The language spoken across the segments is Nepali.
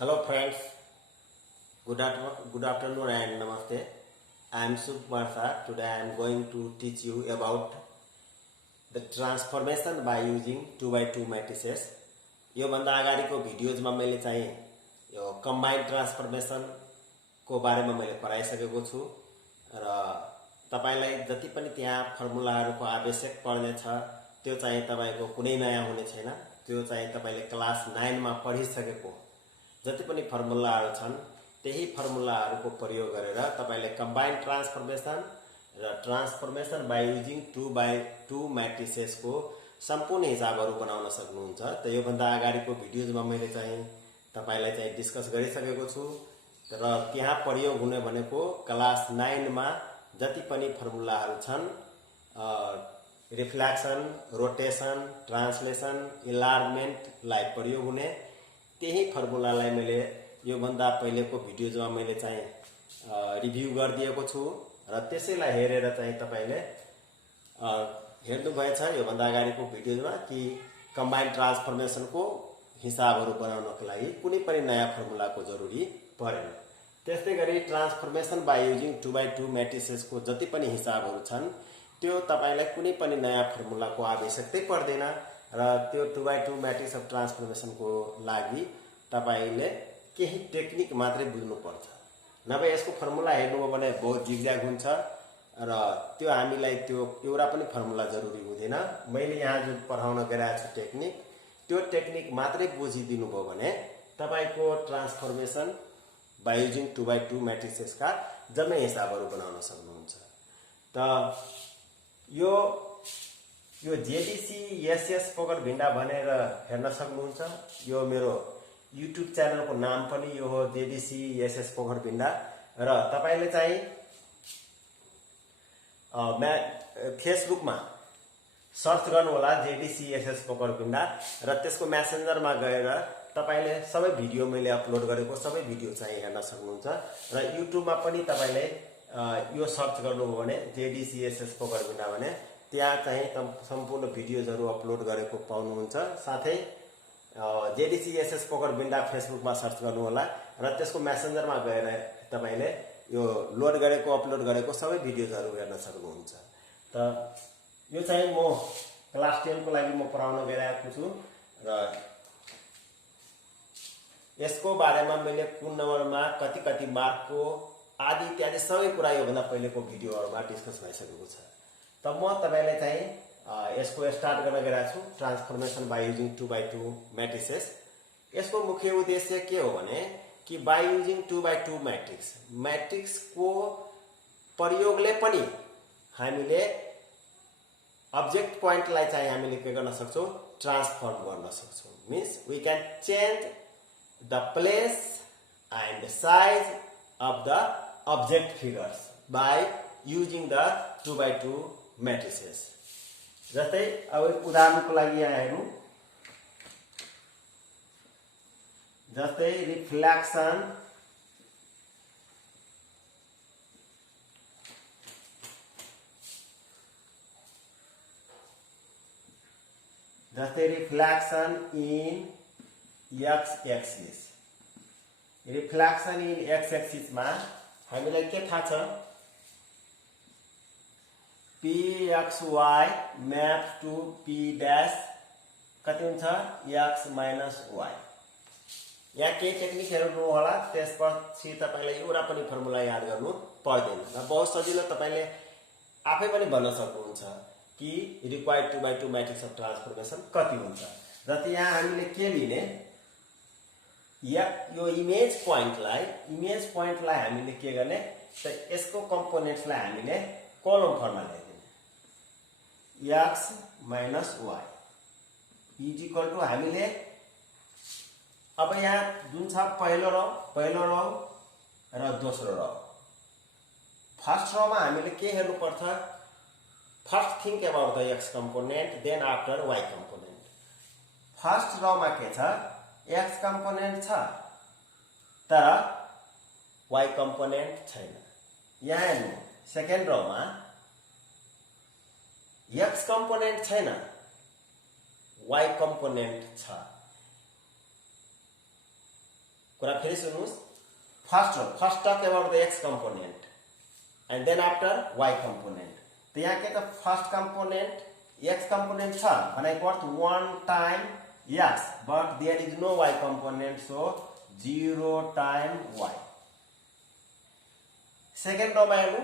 Hello friends, good afternoon and namaste. I am Subkumar Shah. Today I am going to teach you about the transformation by using 2 by 2 matrices. यो भन्दा अगाडिको भिडियोजमा मैले चाहिँ यो कम्बाइन्ड ट्रान्सफर्मेसन को बारेमा मैले पढाइसकेको छु र तपाईलाई जति पनि त्यहाँ फर्मुलाहरुको आवश्यक पर्ने छ त्यो चाहिँ तपाईको कुनै नयाँ हुने छैन। त्यो चाहिँ तपाईले क्लास 9 मा पढिसकेको जति पनि फर्मुलाहरु छन् त्यही फर्मुलाहरुको प्रयोग गरेर तपाईले कम्बाइन्ड ट्रान्सफर्मेसन र transformation by using 2 by 2 matrices को सम्पूर्ण हिसाबहरु बनाउन सक्नुहुन्छ। त यो भन्दा अगाडिको भिडियोजमा मैले चाहिँ तपाईलाई चाहिँ डिस्कस गरिसकेको छु र त्यहाँ प्रयोग हुने भनेको क्लास 9 मा जति पनि फर्मुलाहरु छन् रिफ्लेक्सन, रोटेसन, ट्रान्सलेसन, इन्लार्जमेन्ट लाई प्रयोग हुने त्यही फर्मुलालाई मैले यो भन्दा पहिलेको भिडियोजमा मैले चाहिँ रिभ्यु गरिदिएको छु र त्यसैलाई हेरेर चाहिँ तपाईले हेर्नु भएछ यो भन्दा अगाडिको भिडियोमा कि कम्बाइन्ड ट्रान्सफर्मेसन को हिसाबहरु बनाउनको लागि कुनै पनि नयाँ फर्मुलाको जरुरी परेन। त्यस्तै गरी transformation by using 2 by 2 matrices को जति पनि हिसाबहरु छन् त्यो तपाईलाई कुनै पनि नयाँ फर्मुलाको आवश्यकतै पर्दैन र त्यो 2 by 2 मैट्रिक्स अफ ट्रान्सफर्मेसन को लागि तपाईले केही टेक्निक मात्रै बुझ्नु पर्छ। नभए यसको फर्मुला हेर्नु हो भने बहुत जिगज्याग हुन्छ र त्यो हामीलाई त्यो एउटा पनि फर्मुला जरुरी हुँदैन। मैले यहाँ जुन पढाउन गएको छु टेक्निक त्यो टेक्निक मात्रै बुझिदिनु भयो भने तपाईको transformation by using 2 by 2 matrices का जम्मै हिसाबहरु बनाउन सक्नुहुन्छ। त यो जेडीसी एसएस पोकर भिन्डा भनेर हेर्न सक्नुहुन्छ। यो मेरो युट्युब च्यानल को नाम पनि यो हो जेडीसी एसएस पोकर भिन्डा र तपाईले चाहिँ फेसबुक मा सर्च गर्नु होला जेडीसी एसएस पोकर भिन्डा र त्यसको मेसेन्जर मा गएर तपाईले सबै भिडियो मैले अपलोड गरेको सबै भिडियो चाहिँ हेर्न सक्नुहुन्छ र युट्युब मा पनि तपाईले यो सर्च गर्नुभयो भने जेडीसी एसएस पोकर भिन्डा भने त्यहाँ चाहिँ सम्पूर्ण भिडियोजहरु अपलोड गरेको पाउनुहुन्छ। साथै जेडीसी एसएस पोकर भिन्डा फेसबुक मा सर्च गर्नु होला र त्यसको मेसेन्जर मा गएर तपाईले यो लोड गरेको अपलोड गरेको सबै भिडियोजहरु हेर्न सक्नुहुन्छ। त यो चाहिँ म क्लास 10 को लागि म पढाउन गइरहेको छु र यसको बारेमा मैले कुन नम्बरमा कति मार्कको आदि इत्यादि सबै कुरा यो भन्दा पहिलेको भिडियोहरुमा डिस्कस भइसकेको छ। त म तपाईलाई चाहिँ यसको स्टार्ट गर्न गइरहेको छु transformation by using 2 by 2 matrices. यसको मुख्य उद्देश्य के हो भने कि बाइ युजिङ 2 by 2 मैट्रिक्स को प्रयोगले पनि हामीले अब्जेक्ट पॉइंट लाई चाहिँ हामीले के गर्न सक्छौं ट्रान्सफर्म गर्न सक्छौं। Means we can change the place and size of the object figures by using the 2 by 2 matrices. जस्तै अब उदाहरणको लागि यहाँ हेरौं। जस्तै reflection in x axis. Reflection in x axis मा हामीलाई के थाहा छ pxy map to p dash कति हुन्छ x माइनस y। यहाँ के टेक्निक हेर्नु होला त्यसपछि तपाईलाई एउटा पनि फर्मुला याद गर्नु पर्दैन र बहुत सजिलो तपाईले आफै पनि भन्न सक्नुहुन्छ कि required 2 by 2 matrix of transformation कति हुन्छ। र यहाँ हामीले के लिने यो इमेज पॉइंट लाई हामीले के गर्ने त यसको कम्पोनेन्ट्स लाई हामीले कलम फर्ममा ल्याइदिने x minus y is equal to हामीले अब यहाँ जुन छ पहिलो रो र दोस्रो रो। फर्स्ट रो मा हामीले के हेर्नु पर्छ first think about the x component then after y component. First row मा के छ x कम्पोनेन्ट छ तर y कम्पोनेन्ट छैन। यहाँ हेर्नु सेकेन्ड रो मा x कम्पोनेन्ट छैन y कम्पोनेन्ट छ। कुरा फेरि सुन्नुस् first talk about the x component and then after y component. तो यहाँ के त फर्स्ट कंपोनेंट x component छ भनेको अर्थ 1 time x but there is no y component, so 0 time y. Second row में हेर्नु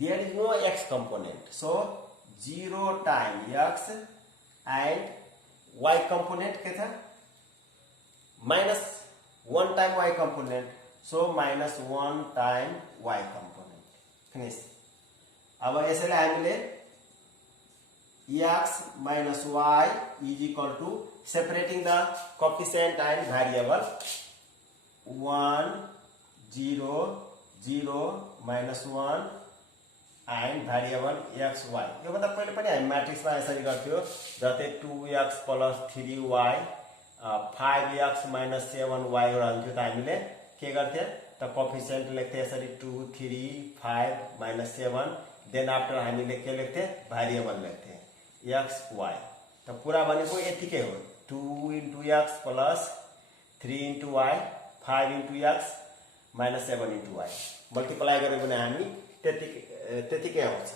there is no x component, so 0 time x and y component के था minus 1 time y component, so minus 1 time y component. Finish. अब यसैले हामीले x minus y is equal to separating the coefficient and variable 1 0 0 minus 1 and variable x y. यो भन्दा पहिले पनि हामी म्याट्रिक्समा यसरी गर्थ्यो जतै 2x plus 3y 5x minus 7y रहन्थ्यो त हामीले के गर्थे त कोएफिसिएन्ट लेख्थे यसरी 2 3 5 minus 7 देन आफ्टर हामीले के लेख्थे भेरिएबल लेख्थे x y. त पुरा भनेको यतिकै हो 2 into x plus 3 into y 5 into x minus 7 into y multiply गर्यो भने हामी त्यतिकै आउँछ.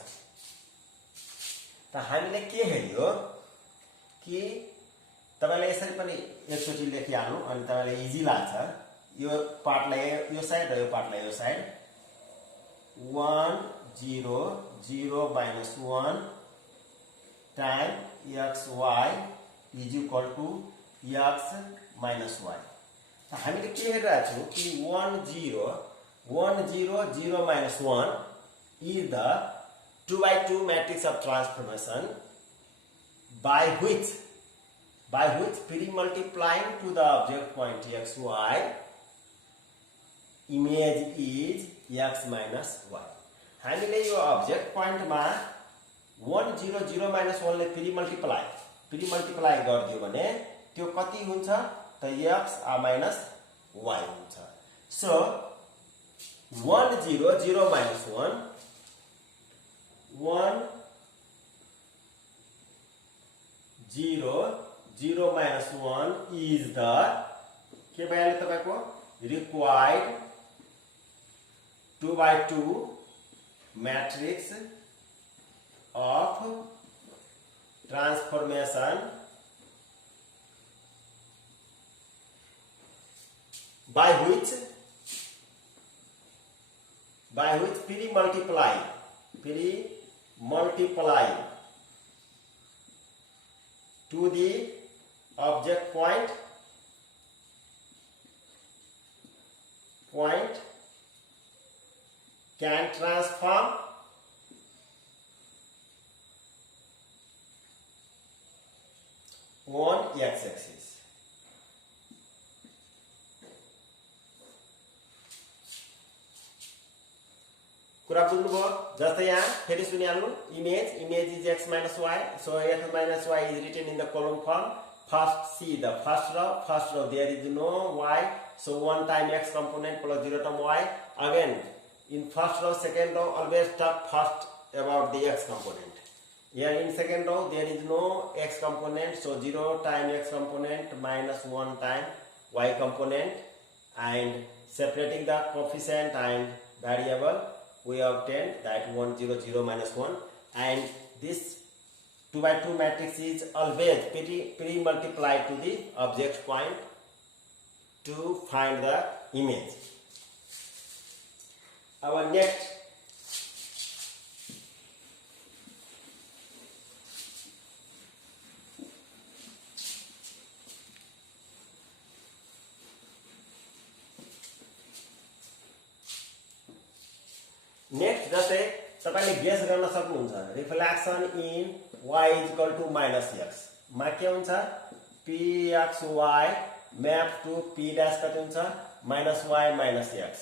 त हामीले के हेर्यो कि तपाईले यसरी पनि एकचोटी लेखिहाल्नु अनि तपाईलाई इजी लाग्छ. यो पार्टलाई यो साइड र यो पार्टलाई यो side 1 0 0 minus 1 time x y is equal to x minus y. त हामीले के हेरिरहेको छौँ कि 1 0 1 0 0 minus 1 is the 2 by 2 matrix of transformation by which pre-multiplying to the object point x y image is x minus y. हामीले यो ऑब्जेक्ट पॉइंट में 1 0 0 minus 1 ले प्री-मल्टिप्लाई गरिदियो भने त्यो कति हुन्छ त x minus y हुन्छ. So 1 0 0 minus 1 1 0 0 minus 1 is the के भइहाल्यो तपाईको required 2 by 2 matrix of transformation by which pre-multiply to the object point can transform on x-axis. कुरा बुझ्नुभयो. जस्तै यहाँ फेरि सुनिहाल्नु image is x minus y, so x minus y is written in the column form. First see the first row there is no y, so 1 time x component plus 0 time y. Again in first row second row always talk first about the x component. Here in second row there is no x component, so 0 time x component minus 1 time y component, and separating the coefficient and variable we obtained that 1 0 0 minus 1, and this 2 by 2 matrix is always pre-multiplied to the object point to find the image. Our next जस्तै तपाईले गेस गर्न सक्नुहुन्छ reflection in y is equal to minus x मा के हुन्छ pxy map to p dash कति हुन्छ minus y minus x.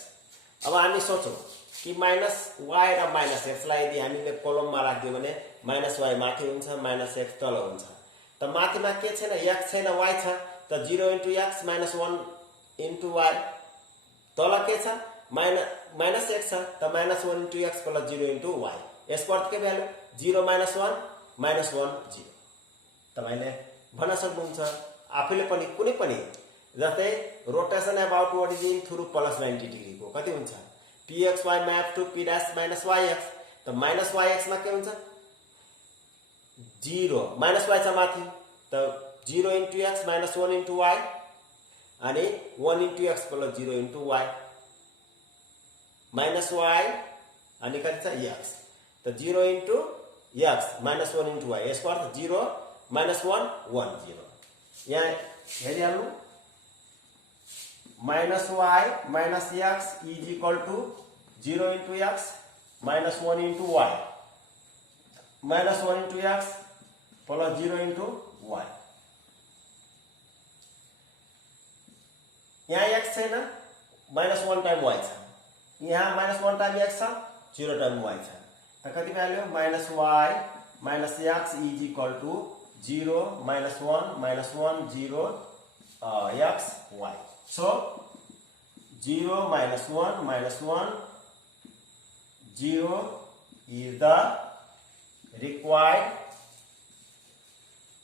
अब हामी सोचौं कि minus y र minus x लाई यदि हामीले कोलममा राख्दियो भने minus y माथि हुन्छ minus x तल हुन्छ. त माथिमा के छैन x छैन y छ, त 0 into x minus 1 into y. तल के छ minus x छ, त minus 1 into x plus 0 into y. यसको अर्थ के भ्यालु 0 minus 1 minus 1 0. तपाईले भन्न सक्नुहुन्छ आफैले पनि कुनै पनि जस्तै रोटेसन अबाउटवर्ड इज इन थ्रु +90 डिग्री को कति हुन्छ pxy map to p dash minus yx त minus yx मा के हुन्छ 0 minus y छ माथि त 0 into x minus 1 into y अनि 1 into x plus 0 into y minus y अनि कति छ x त 0 into x minus 1 into y यसको अर्थ 0 minus 1 1 0 यहाँ हेरिहाल्नु minus y minus x is equal to 0 into x minus 1 into y minus 1 into x plus 0 into y यहाँ x छैन minus 1 time y छ यहाँ minus 1 time x छ 0 time y छ त कति value minus y minus x is equal to 0 minus 1 minus 1 0 x y so 0 minus 1 minus 1 0 is the required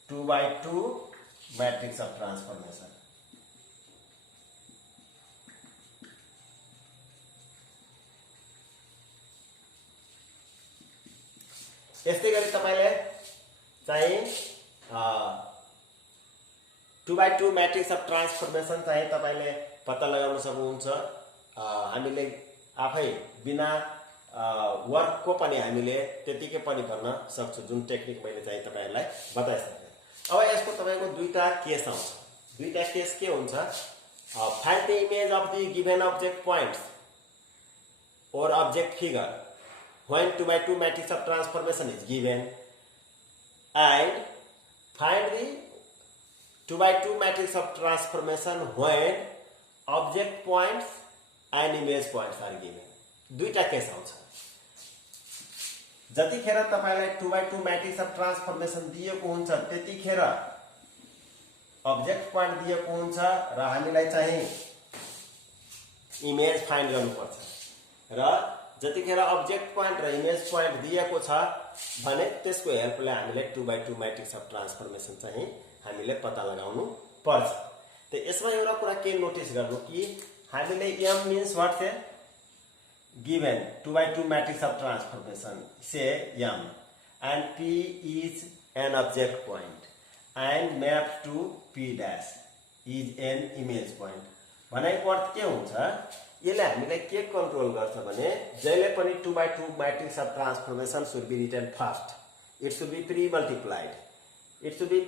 2/2 matrix of transformation. यस्तै गरी तपाईले चाहिँ 2/2 मैट्रिक्स अफ ट्रान्सफर्मेसन चाहिँ तपाईले पत्ता लगाउन सक्नुहुन्छ हामीले आफै बिना वर्क को पनि हामीले त्यतिकै पनि गर्न सक्छौं जुन टेक्निक मैले चाहिँ तपाईहरुलाई बताइसके अब यसको तपाईको दुईटा केस आउँछ दुईटा केस के हुन्छ find the image of the given object points or object figure when 2/2 matrix of transformation is given and find the 2/2 matrix of transformation when object points and image points are given दुईटा केस आउँछ जतिखेर तपाईलाई 2/2 matrix of transformation दिएको हुन्छ त्यतिखेर object point दिएको हुन्छ र हामीलाई चाहिँ इमेज फाइन्ड गर्नुपर्छ र जतिखेर object point र image point दिएको छ भने त्यसको हेल्पले हामीले 2/2 matrix of transformation चाहिँ हामीले पत्ता लगाउनु पर्छ त यसमा एउटा कुरा के नोटिस गर्नु कि हामीले m means what say given 2/2 matrix of transformation say m and p is an object point and map to p dash is an image point भनेको अर्थ के हुन्छ यसले हामीलाई के कन्ट्रोल गर्छ भने जहिले पनि 2/2 matrix of transformation should be written first it should be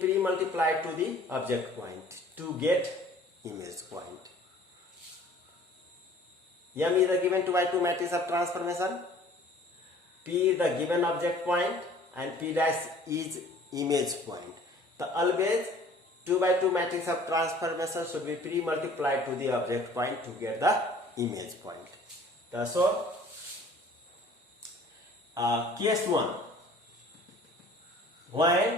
pre-multiplied to the object point to get image point. M is the given 2/2 matrix of transformation, P is the given object point and P dash is image point. The always 2/2 matrix of transformation should be pre-multiplied to the object point to get the image point. So case 1 when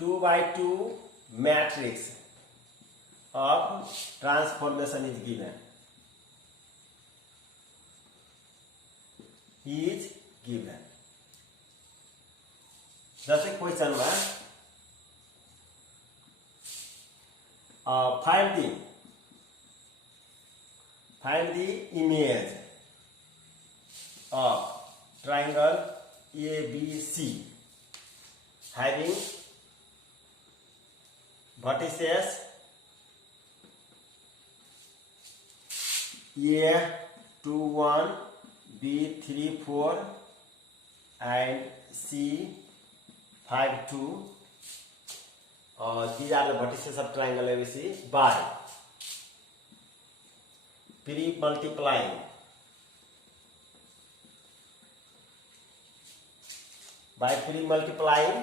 2/2 matrix of transformation is given जैसे क्वेश्चन में find the image of triangle ABC having vertices A21 B34 and C52 these are the vertices of triangle ABC by pre-multiplying by pre-multiplying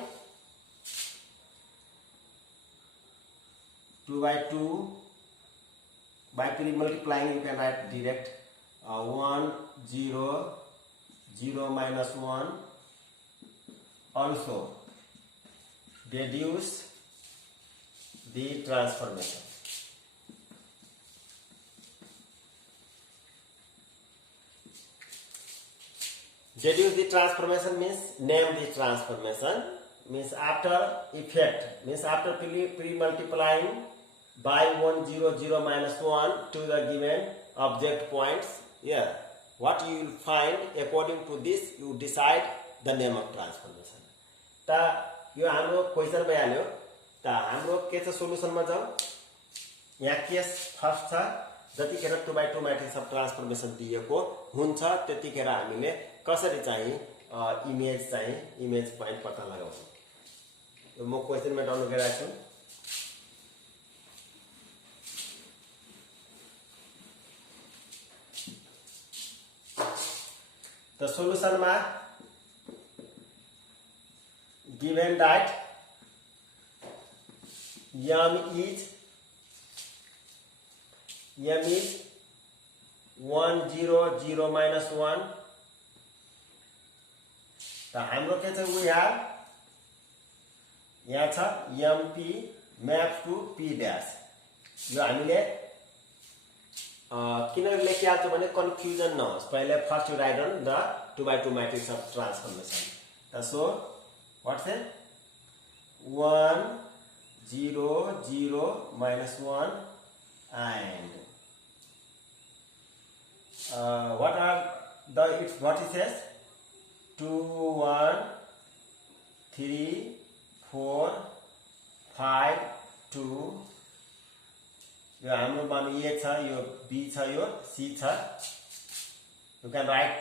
2/2 by pre-multiplying you can write direct 1 0 0 minus 1 also deduce the transformation. Deduce the transformation means name the transformation means after effect means after pre-multiplying by 100 minus 1 to the given object points. Yeah, what you will find according to this you decide the name of transformation. ता यो हाम्रो क्वेशन भइहाल्यो। ता हाम्रो के छ सोलुसनमा जाऊ। यहाँ केस फर्स्ट छ जतिखेर 2x2 मैट्रिक्स अफ ट्रान्सफर्मेसन दिएको हुन्छ त्यतिखेर हामीले कसरी चाहिँ इमेज पोइन्ट पत्ता लगाउँछौँ। यो म क्वेशनमा डाउनलोड गरिरहेको छु। त सोलुसनमा given that m is 100 minus 1 त हाम्रो के छ we have यहाँ छ mp maps to p dash। यो हामीले किन लेखिहाल्छु भने कन्फ्युजन नहोस्। पहिले first you write on the 2x2 matrix of transformation. So what's it 1 0 0 minus 1 and what are the its vertices 2 1 3 4 5 2। यो हाम्रो मान ए छ, यो बी छ, यो सी छ। You can write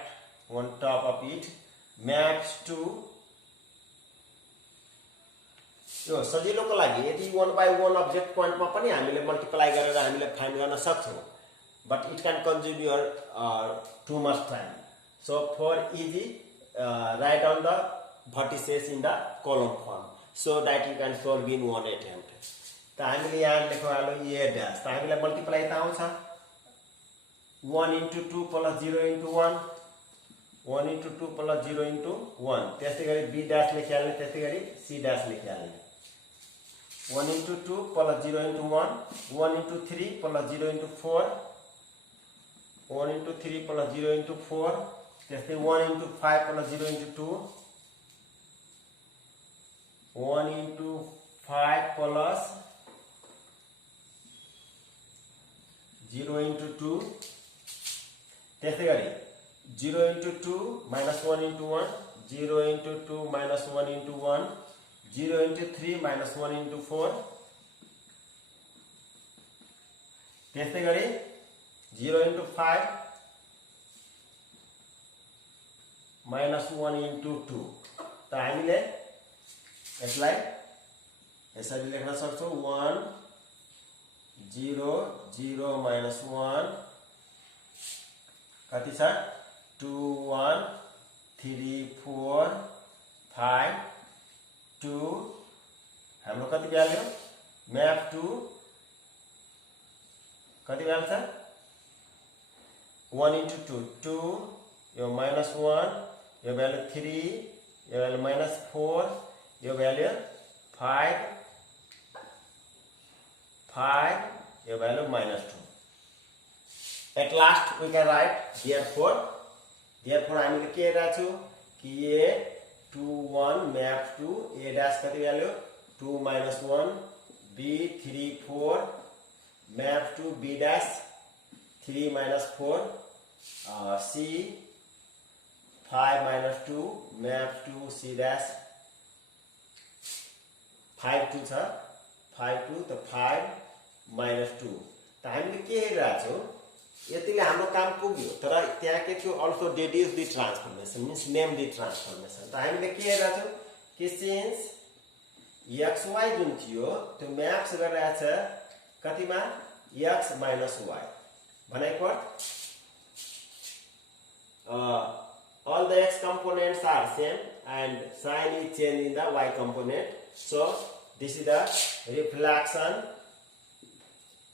on top of it maps to। यो सजिलोको लागि यदि 1/1 अब्जेक्ट पोइन्टमा पनि हामीले मल्टिप्लाई गरेर हामीले फाइन्ड गर्न सक्छौं, but it can consume your too much time. So for easy write on the vertices in the column form so that you can solve in one attempt। त हामीले यहाँ लेख्नु हाल्यो ए ड्यास। त हामीलाई मल्टिप्लाई त आउँछ 1 into 2 plus 0 into 1 1 into 2 plus 0 into 1। त्यसै गरी बी ड्यास लेखिहाल्ने, त्यसै गरी C dash लेखिहाल्ने। 1 into 2 plus 0 into 1 1 into 3 plus 0 into 4 1 into 3 plus 0 into 4। त्यसै 1 into 5 plus 0 into 2 1 into 5 plus 0 into 2। त्यसै गरी 0 into 2 minus 1 into 1 0 into 2 minus 1 into 1 0 into 3 minus 1 into 4। त्यसै गरी 0 into 5 minus 1 into 2। त हामीले यसलाई यसरी लेख्न सक्छौं 1 0 0 minus 1 कति छ 2 1 3 4 5 2। हाम्रो कति भ्याल्यु म्याप टु कति भ्याल्यु छ 1 into 2 2। यो minus 1 यो भ्याल्यु 3 यो भ्याल्यु minus 4 यो भ्याल्यु 5 5 यो value minus 2। At last we can write therefore हामीले के हेरेको छु कि a 2 1 maps to a dash कति value 2 minus 1 b 3 4 maps to b dash 3 minus 4 c 5 minus 2 maps to c dash 5 2 छ 5 2 त 5 minus 2। त हामीले के हेरिरहेको छौं यतिले हाम्रो काम पुग्यो। तर त्यहाँ के थियो also deduce the transformation means name the transformation. त हामीले के हेरेको छौं कि सिन्स xy जुन थियो त्यो म्याप्स गरिरहेछ कतिमा x minus y भनेको all the x components are same and sign is changed in the y component। So this is the reflection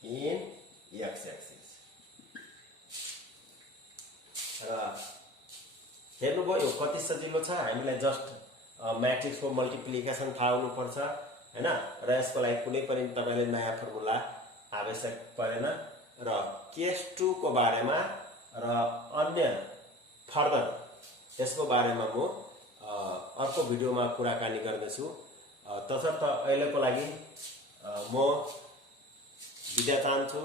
in x axis। हेर्नुभयो यो कति सजिलो छ। हामीलाई जस्ट म्याट्रिक्सको मल्टिप्लिकेसन थाहा हुनु पर्छ हैन, र यसको लागि कुनै पनि तपाईले नयाँ फर्मुला आवश्यक परेन। र केस 2 को बारेमा र अन्य फर्दर यसको बारेमा म अर्को भिडियोमा कुराकानी गर्नेछु। तसर्थ अहिलेको लागि म बिदा चाहन्छु।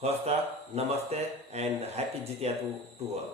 हस्त, नमस्ते and happy Jitiya to all.